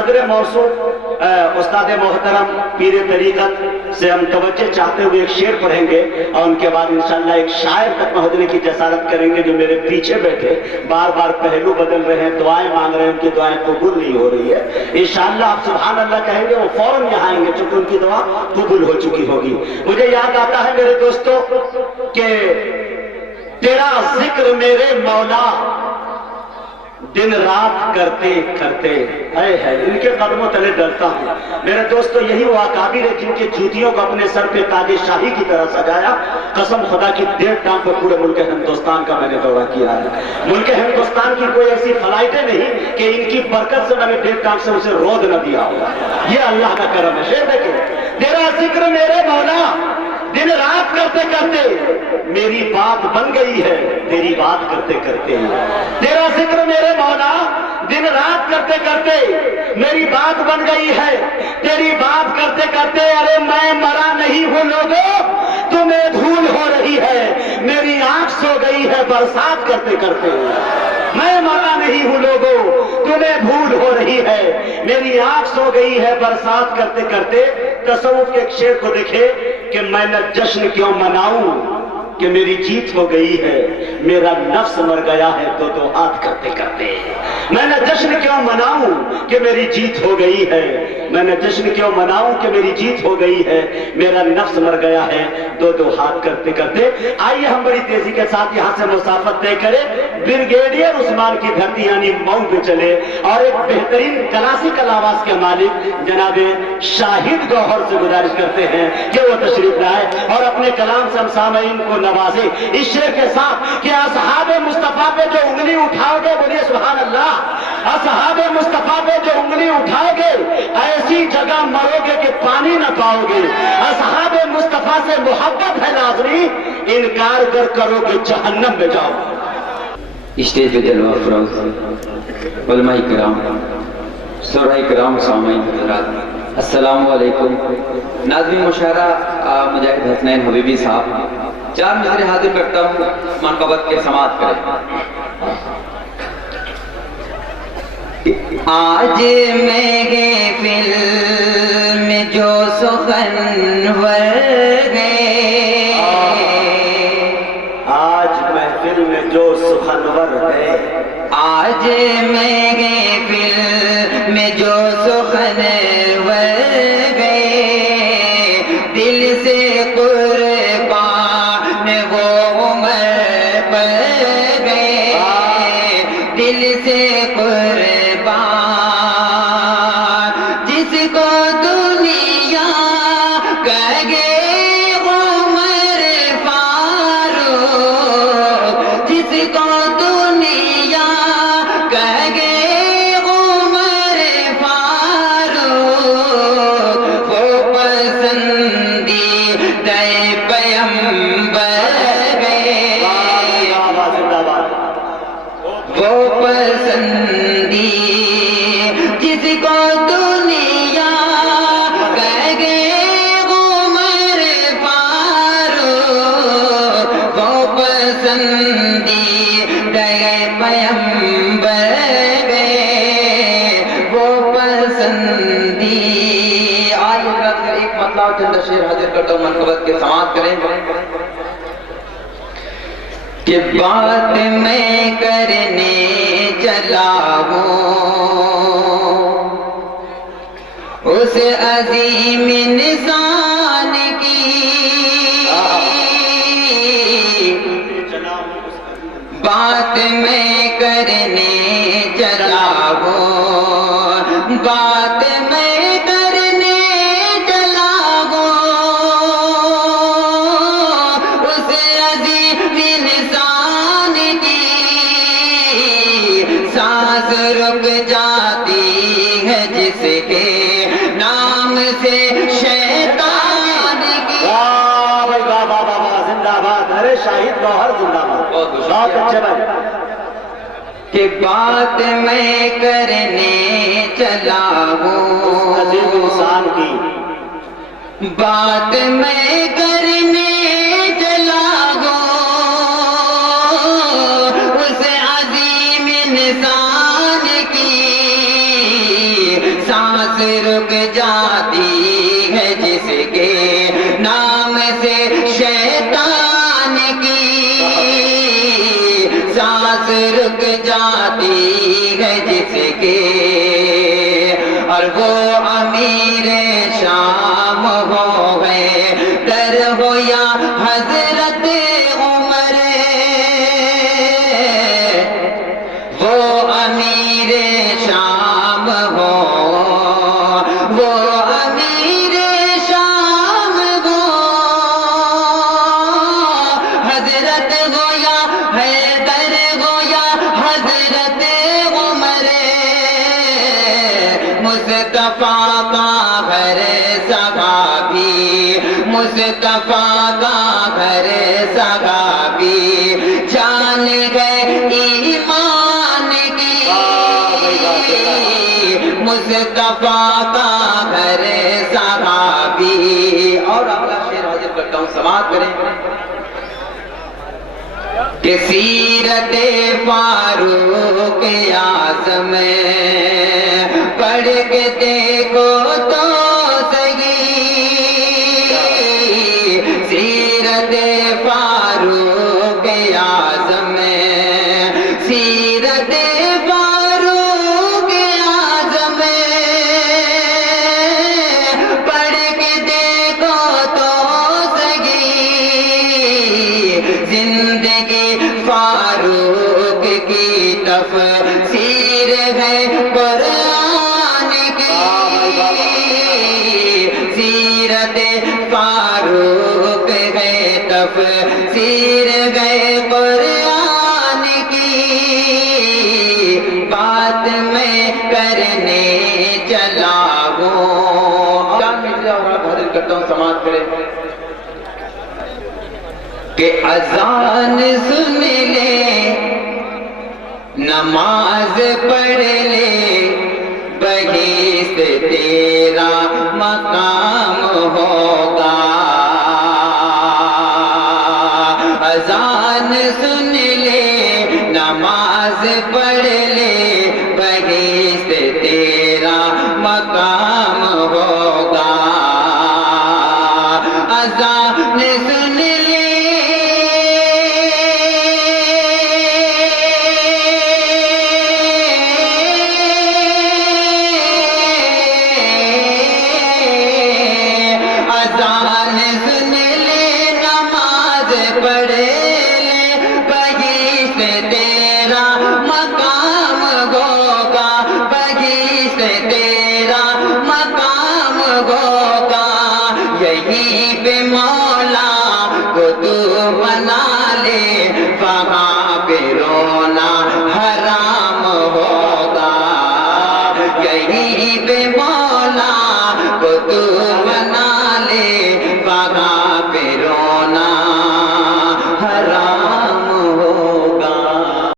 सदर मौसू उस्ताद मोहतरम पीर तरीक़त से हम तवज्जो चाहते हुए एक शेर पढ़ेंगे और उनके बाद इंशाअल्लाह एक शायर तक पहुंचने की जसारत करेंगे जो मेरे पीछे बैठे बार बार पहलू बदल रहे हैं, दुआएं मांग रहे हैं, उनकी दुआएं कबूल नहीं हो रही है। इंशाअल्लाह आप सुभान अल्लाह कहेंगे वो फौरन यहाँ आएंगे चूंकि उनकी दुआ कबूल हो चुकी होगी। मुझे याद आता है मेरे दोस्तों कि तेरा जिक्र मेरे मौला दिन रात करते करते है इनके कदमों तले डरता हूँ। मेरे दोस्तों यही वो अकाबिर है जिनके जूतियों को अपने सर पे ताजे शाही की तरह सजाया। कसम खुदा की 1.5 टांग पे पूरे मुल्क हिंदुस्तान का मैंने दौरा किया है। मुल्क हिंदुस्तान की कोई ऐसी फ्लाइटें नहीं कि इनकी बरकत से मैंने 1.5 टांग से उसे रोद न दिया होगा। ये अल्लाह का करम है। शेर देखिए, तेरा जिक्र मेरे मौला दिन रात करते करते मेरी बात बन गई है तेरी बात करते करते। तेरा जिक्र मेरे मौला दिन रात करते करते मेरी बात बन गई है तेरी बात करते करते। अरे मैं मरा नहीं हूं लोगों, तुम्हें धूल हो रही है, मेरी आंख सो गई है बरसात करते करते। मैं मरा नहीं हूं लोगों, तुम्हें भूल हो रही है, मेरी आंख सो गई है बरसात करते करते। तसव्वुफ के एक शेर को देखे कि मैं न जश्न क्यों मनाऊं कि मेरी जीत हो गई है, मेरा नफ्स मर गया है दो दो हाथ करते करते। मैं न जश्न क्यों मनाऊं कि मेरी जीत हो गई है, मैं न जश्न क्यों मनाऊं कि मेरी जीत हो गई है, मेरा नफ्स मर गया है दो दो हाथ करते करते। आइए हम बड़ी तेजी के साथ यहाँ से मुसाफत तय करें, ब्रिगेडियर उस्मान की धरती यानी मऊ पे चले और एक बेहतरीन क्लासिकल आवाज के मालिक जनाबे शाहिद गौहर से गुजारिश करते हैं कि वो तशरीफ लाए और अपने कलाम से हम सामईन को नवाजे इस शेर के साथ कि असहाबे मुस्तफा पे जो उंगली उठाओगे, बोलिए सुभान अल्लाह, असहाबे मुस्तफा पे जो उंगली उठाओगे ऐसी जगह मरोगे कि पानी न पाओगे। असहाबे मुस्तफा से मोहब्बत है लाजमी, इनकार कर करोगे जहन्नम में जाओ। स्टेज पे जलवा फरोज उलमा इकराम, शुरा इकराम, सामईन हज़रात, अस्सलामु अलैकुम। नाज़मीन मुशायरा मुजाहिद हसनैन हबीबी साहब 4 मिसरे हाजिर करता हूँ, मनक़बत के समाअत करें। आज महफिल में जो सुखनवर गए, आज महफिल में जो सुखनवर है, आज महफिल में जो सुखनवर गए, दिल से कुर्बान वो उमर पर गए, दिल से कुर्बान जिसको दुनिया कहे उमर फारूक, जिसको दुनिया कहे उमर फारूक, वो पसंदीदा पैगंबर गए, वो पसंदी जिसको दुनिया कहे उमर फारूक, वो पसंदीदा पैगंबर गए, वो पसंदी। आज एक मतलब चंद शेर हाजिर करता हूँ, मनक़बत के समाअत करें कि बात मैं करने चला हूँ उस अजीम इंसान की, बात मैं करने चला हूँ, बात मैं करने चला हूँ उस अजीम इंसान की, सांस रुक जाती है जिसके नाम से शैतान की। वाह भाई वाह वाह वाह वाह, जिंदाबाद। अरे शाहिद गौहर जिंदाबाद, बहुत अच्छे भाई। कि बात मैं करने चला हूँ अजीम इंसान की, बात मैं करने चला हूँ उस अजीम इंसान की, सांस रुक जाती है जिसके नाम से शैतान की, सांस रुक जाती है जिसके, और वो अमीर शाम हो गए दर हो या हजरत उमर, वो अमीर शाम हो, वो अमीर शाम हो, हजरत हो या हैदर हो या हजरत उमर, मुस्तफा का घर सहाबी, मुस्तफा का घर सहाबी, जान गए ईमान की, मुस्तफा का घर सहाबी। और अगला शेर हाजिर करता हूँ, समाअत करें कि सीरत फारूक आज़म पढ़ के देखो तो सही, सीरत फारूक आज़म, सीरत फारूक आज़म पढ़ के देखो तो सही, जिंदगी फारूक की तफसीर है कुरान की, सीरत फारूक है तफसीर है कुरान की, बात मैं करने चला हूँ। हाजिर करता हूँ, समाअत करें कि अजान सुन ले, नमाज पढ़ ले, बहिश्त तेरा मकाम होगा, अजान सुन ले, नमाज पढ़ ले, बहिश्त तेरा मकाम होगा, अजान सुन ले, अजान सुन ले, नमाज पढ़ ले, बहिश्त तेरा मकाम होगा, बहिश्त तेरा मकाम होगा, यहीं पे मौला को तू मना ले, वहाँ पे रोना हराम होगा, यहीं पे मौला को तू